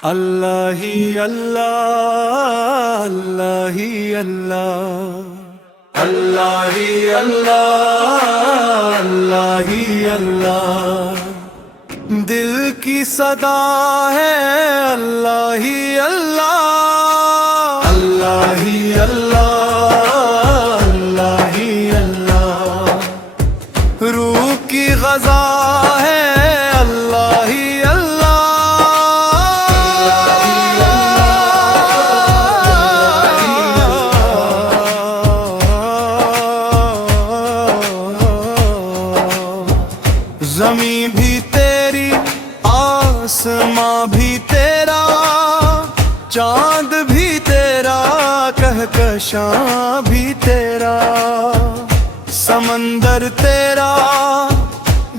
अल्लाह ही अल्लाह, अल्लाह ही अल्लाह, अल्लाह ही अल्लाह, अल्लाह ही अल्लाह। दिल की सदा है अल्लाह ही अल्लाह, अल्लाह ही अल्लाह, अल्लाह ही अल्लाह। रूह की ग़ज़ा है अल्लाह ही ज़मीं भी तेरी, आसमां भी तेरा, चांद भी तेरा, कहकशां भी तेरा। समंदर तेरा,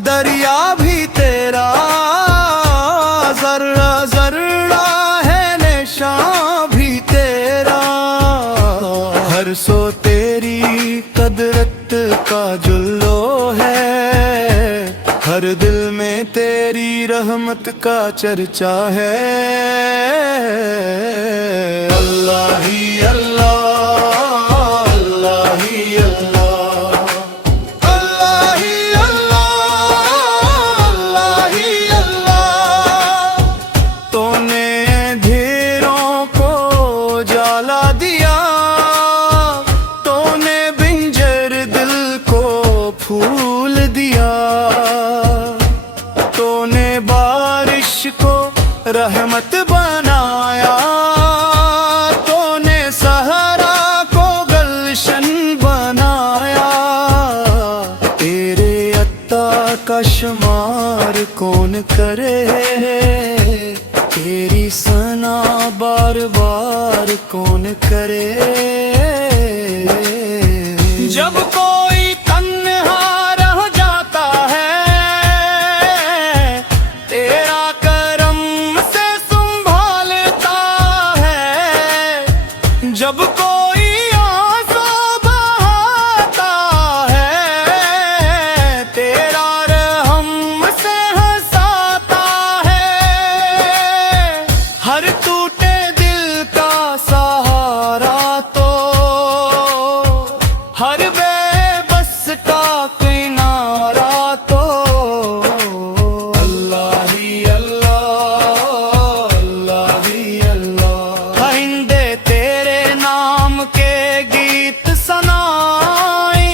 दरिया भी तेरा, ज़र्रा ज़र्रा है निशां भी तेरा। हर सो तेरी कुदरत का जुल्लो है, हर दिल में तेरी रहमत का चर्चा है। अल्लाह ही अल्लाह, अल्लाह ही अल्लाह, अल्लाह ही अल्लाह, अल्लाह ही अल्लाह। तूने अंधेरों को जला दिया, तूने बिंजर दिल को फूल दिया। तूने बारिश को रहमत बनाया, तूने सहरा को गलशन बनाया। तेरे अत्ता का शुमार कौन करे, तेरी सना बार बार कौन करे। जब कोई तन्हा रह जाता है, तेरा करम से संभालता है। जब कोई आंसू बहाता है, तेरा रहम से हंसाता है। हर टूटे दिल का सहारा तो, हर बेबस का किनारा तो। अल्लाह ही अल्लाह, अल्लाह ही अल्लाह। आइंदे तेरे नाम के गीत सनाई,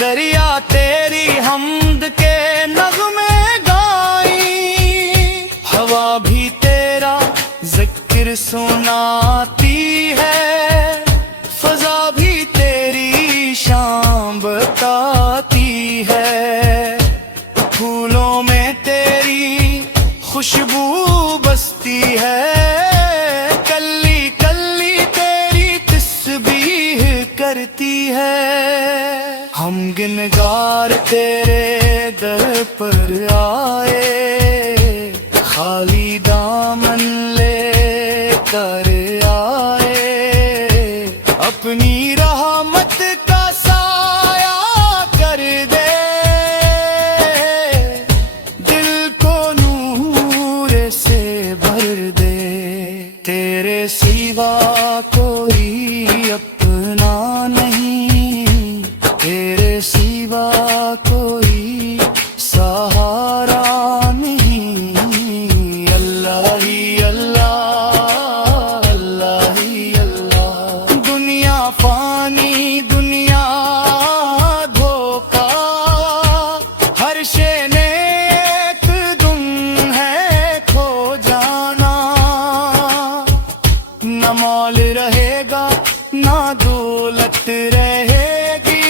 दरिया तेरी हमद के नगमे गाई। हवा भी तेरा जिक्र सुनाती है, फजा भी तेरी शाम बताती है। फूलों में तेरी खुशबू बसती है, कली कली तेरी तस्बीह करती है। हम गिनगार तेरे दर पर आए, खाली दामन ले कर आए। अपनी रहमत का साया कर दे, दिल को नूर से भर दे। तेरे सिवा कोई अपना नहीं, तेरे सिवा कोई सहारा नहीं। अल्लाह ही अल्लाह, अल्लाह ही अल्लाह। दुनिया फानी, दुनिया धोखा, हर शे ने एक दिन है खो जाना। न मौल रहेगा ना दौलत रहेगी,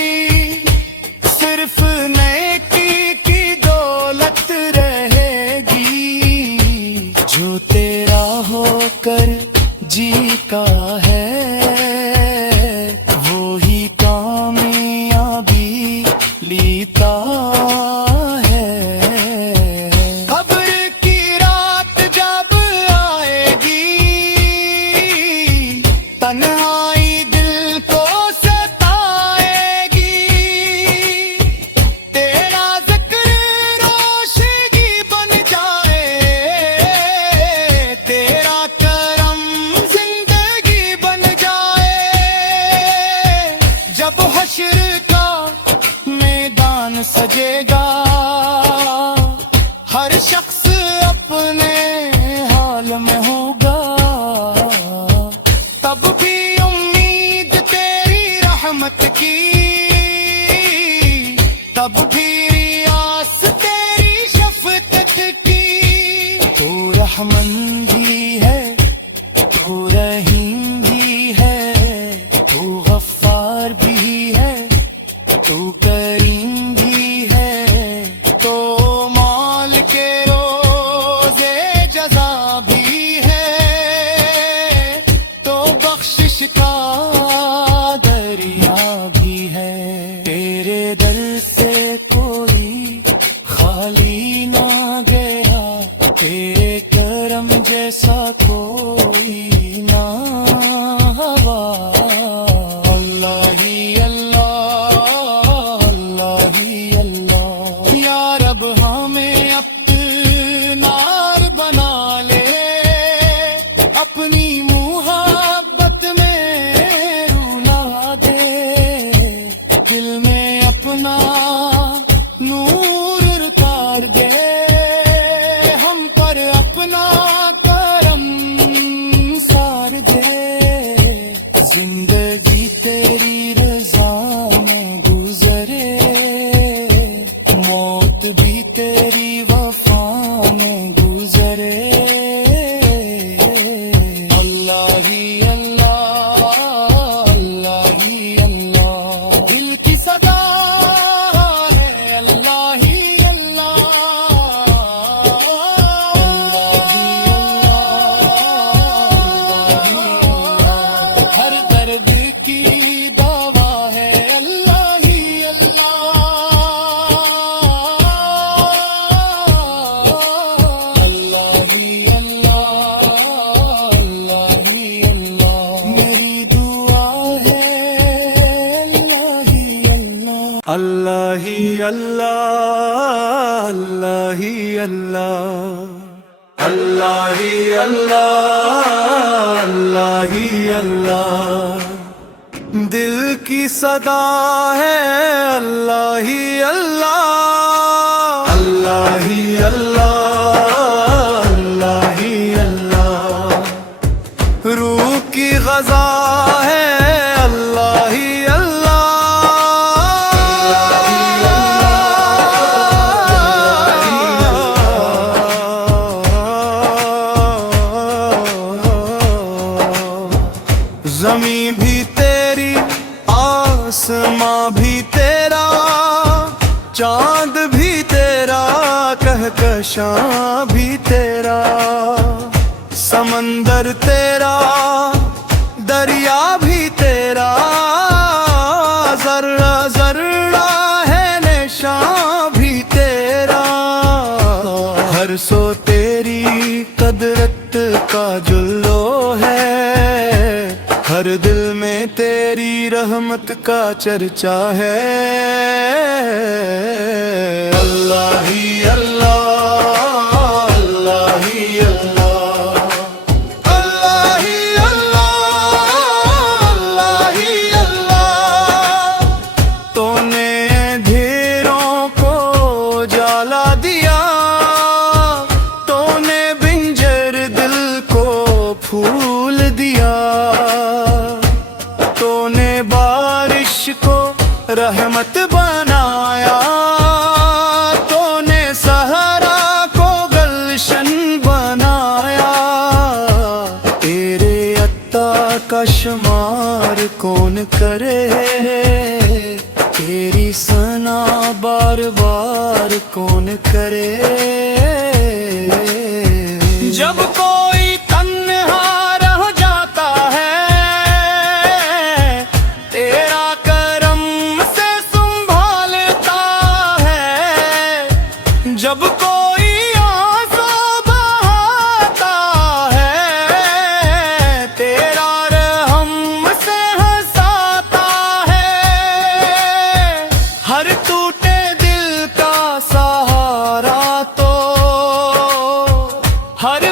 सिर्फ नेकी की दौलत रहेगी। जो तेरा होकर जी का है, वो ही कामयाबी लीता है। कब्र की रात जब आएगी, तन्हाई दिल को सताएगी। तेरा जिक्र रोशनी बन जाए, तेरा भी है, तू रहीम भी है, तू गफ्फार भी है, तू करीम भी है, तो माल के रोज़े जज़ा भी है, तो बख्शिश का दरिया भी है। तेरे दर से कोई खाली ना गया, तेरे करम जैसा कोई ना हवा। अल्लाह ही अल्लाह, अल्लाह ही अल्लाह। या रब हमें अपना बना ले, अपनी मुहब्बत में रुला दे, दिल में अपना नूर उतार दे, हम पर अपना करम सार दे। जिंदगी तेरी रज़ा में गुजरे, मौत भी तेरी वफा में गुजरे। अल्लाह ही अल्लाह, अल्लाह ही अल्लाह। दिल की सदा है अल्लाह ही अल्लाह, अल्लाह ही अल्लाह। हर दर्द की दवा है अल्लाह ही अल्लाह, अल्लाह ही अल्लाह, अल्लाह ही अल्लाह। मेरी दुआ है अल्लाह ही अल्लाह, अल्लाह ही अल्लाह, अल्लाह ही अल्लाह, अल्लाह ही अल्लाह, अल्लाह ही अल्लाह। दिल की सदा है अल्लाह ही अल्लाह, अल्लाह ही अल्लाह, अल्लाह ही अल्लाह। रूह की ग़ज़ा है अल्लाह ही अल्लाह। ज़मीं भी तेरी, आसमां भी तेरा, चांद भी तेरा, कहकशां भी तेरा, समंदर तेरा, दरिया भी तेरा, जर्रा जर्रा है निशां भी तेरा। हर सो तेरी कदरत का जुल्लो है, हर दिल में तेरी रहमत का चर्चा है। अल्लाह ही अल्लाह, अल्लाह ही अल्लाह, अल्लाह ही अल्लाह, अल्लाह ही अल्लाह। तूने अंधेरों को जला दिया, तूने बिंजर दिल को फूल दिया, तूने बारिश को रहमत बनाया, तूने सहरा को गलशन बनाया। तेरे अत्ता का शुमार कौन करे, तेरी सना बार बार कौन करे। जब कोई तन्हा रह जाता है, तेरा करम से संभालता है। जब कोई आंसू बहाता है, तेरा रहम से हंसाता है। हर टूटे दिल का सहारा तो हर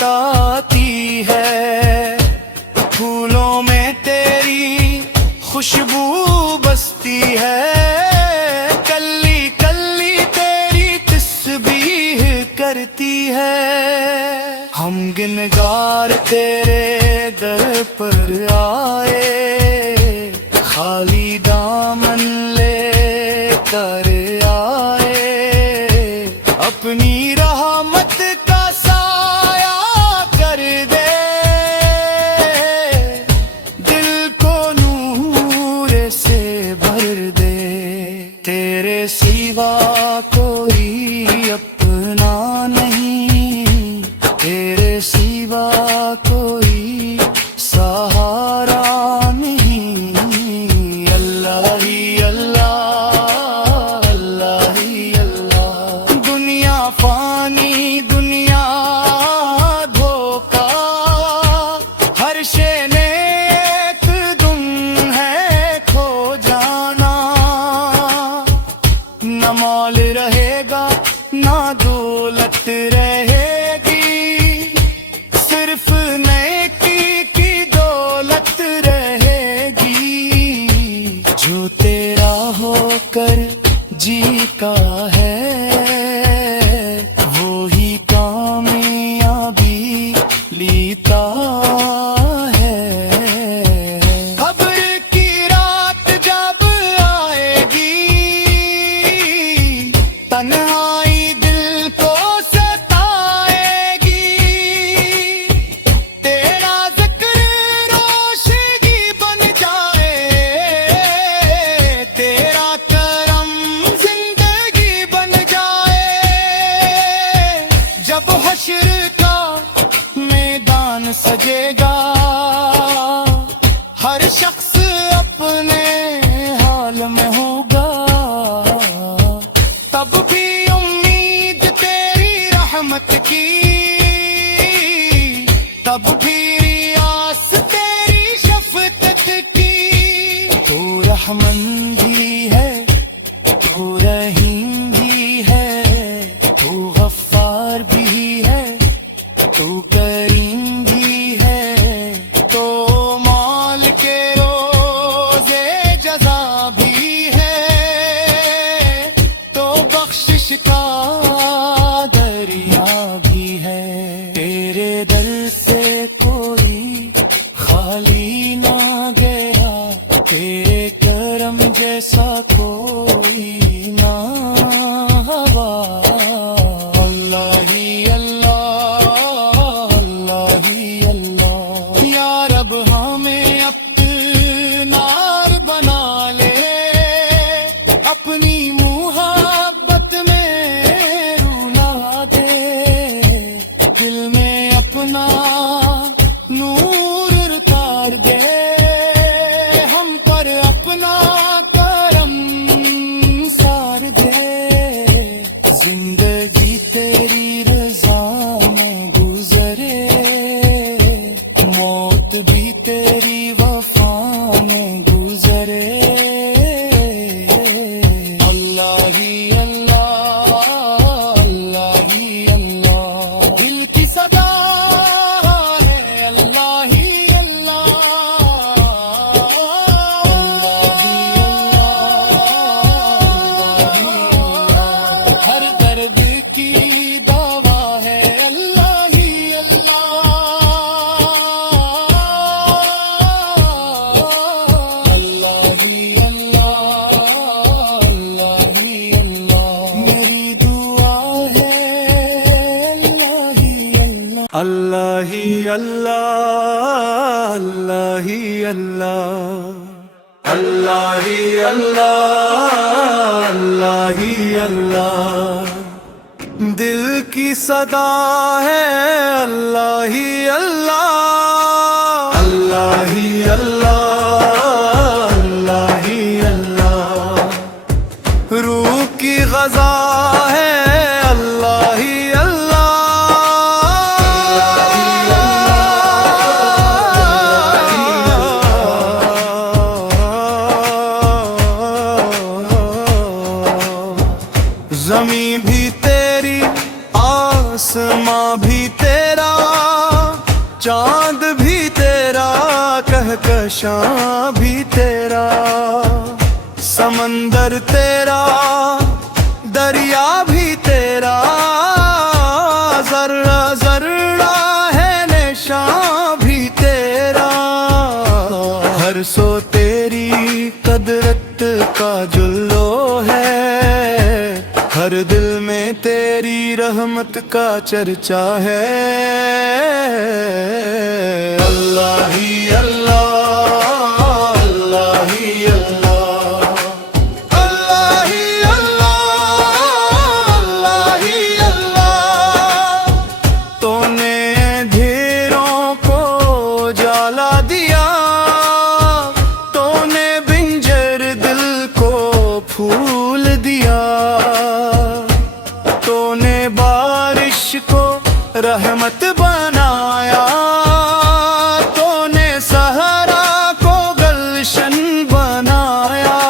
बताती है। फूलों में तेरी खुशबू बसती है, कल्ली कल्ली तेरी तस्बीह करती है। हम गिनगार तेरे दर पर आए, खाली दामन ले कर आए। अपनी रहमत का साया कर दे, दिल को नूर से भर दे। तेरे सिवा कोई अपना नहीं, तेरे सिवा कोई सहारा नहीं। अल्लाह ही अल्लाह, अल्लाह ही अल्लाह। दुनिया फानी दुनिया धोखा, हर शे ने एक दुम है खो जाना। न मौल रहेगा ना दौलत रहेगी, सिर्फ नेकी की दौलत रहेगी। जो तेरा होकर जीता है, वो ही कामयाबी लीता है। खबर की रात जब आएगी, तन्हाई दिल को सताएगी। तेरा जिक्र रोशनी बन जाए, तेरा करम जिंदगी बन जाए। जब हश्र का मैदान सजेगा, हर शख्स अपने हाल में होगा। तब भी उम्मीद तेरी रहमत की, तब भी रियास तेरी शफकत की। तू रहमन भी है, तू रहीम भी है, तू गफ्फार भी है, तू करीम भी है। तो माल के रोज़े जज़ा भी है, तो बख्शिश का दरिया भी है। तेरे दर से कोई खाली ना गया, तेरे करम जैसा कोई ना हवा। अल्लाह ही अल्लाह, अल्लाह ही अल्लाह। या रब हमें अपना बना ले, अपनी मुहब्बत में रुला दे। दिल में अपना नूर उतार दे, हम पर अपना करम सार दे। जिंदगी तेरी रज़ा में गुजरे, मौत भी तेरी वफा में गुजरे। अल्लाह ही अल्लाह, अल्लाह ही अल्लाह। दिल की सदा है अल्लाह ही अल्लाह, अल्लाह ही अल्लाह। हर दर्द की दवा है अल्लाह ही अल्लाह, अल्लाह ही अल्लाह, अल्लाह ही अल्लाह। मेरी दुआ है अल्लाह ही अल्लाह, अल्लाह ही अल्लाह, अल्लाह ही अल्लाह। अल्लाह ही अल्लाह, अल्लाह ही अल्लाह। दिल की सदा है अल्लाह ही अल्लाह, अल्लाह ही अल्लाह, अल्लाह ही अल्लाह। रूह की ग़ज़ा है अल्लाह ही ज़मीं भी तेरी आसमां भी तेरा, चांद भी तेरा, कहकशां भी तेरा, समंदर तेरा, दरिया भी तेरा, जर्रा जर्रा है निशां भी तेरा। हर सो तेरी कदरत का जुल्लो है, हर दिल में तेरी रहमत का चर्चा है। अल्लाह ही अल्लाह, अल्लाह ही अल्लाह, अल्लाह ही अल्लाह, अल्लाह ही अल्लाह। तूने अंधेरों को जला दिया, तूने बिंजर दिल को फूल दिया, तूने बारिश को रहमत बनाया, तूने सहरा को गलशन बनाया।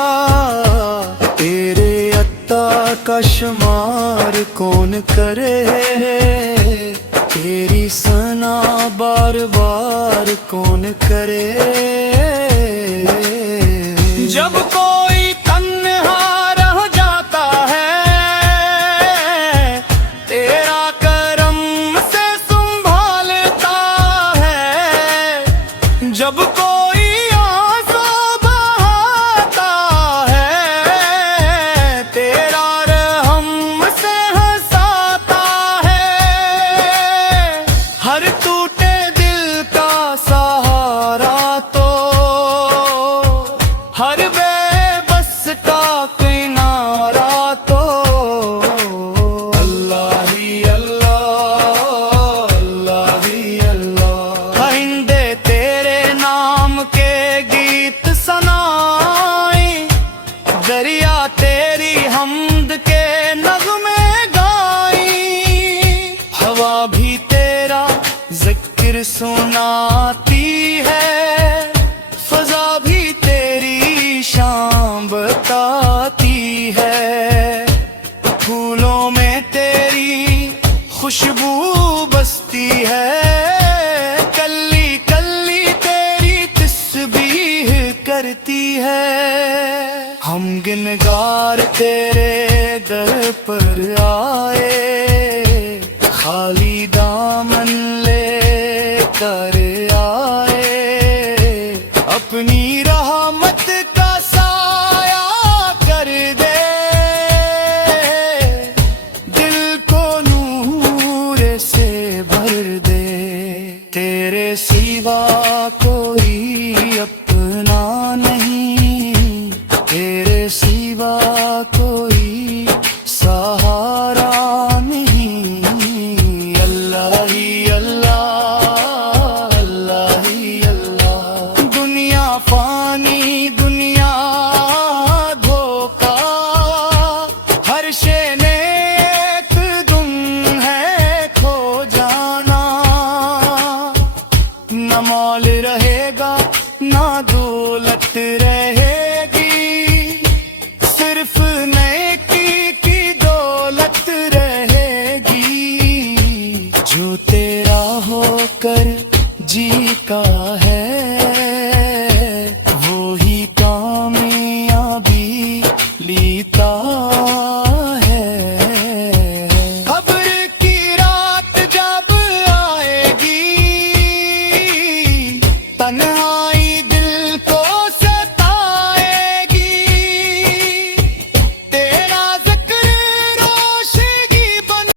तेरे अत्ता का शुमार कौन करे, तेरी सना बार बार कौन करे। जब कोई तन्हा रह जाता है, तेरा करम से संभालता है। जब कोई आंसू बहाता है, तेरा रहम से हंसाता है। हर टूटे दिल का सहारा तो, हर बेबस का किनारा तो। अल्लाह ही अल्लाह, अल्लाह ही अल्लाह। आइंदे तेरे नाम के गीत सनाई, दरिया तेरी हमद के नगमे गाई। हवा भी तेरा जिक्र सुनाती है, फजा भी तेरी शाम बताती है। फूलों में तेरी खुशबू बसती है, कल्ली कल्ली तेरी तस्बीह करती है। हम गिनगार तेरे दर पर आए, खाली दामन ले कर आए। अपनी रहमत का साया कर दे, दिल को नूर से भर दे। तेरे सिवा कोई अपना नहीं, तेरे सिवा कोई सहारा नहीं। अल्लाह ही अल्लाह, अल्लाह ही अल्लाह। दुनिया फानी, दुनिया धोखा, हर शे ने एक दिन है खो जाना। न मौल रहे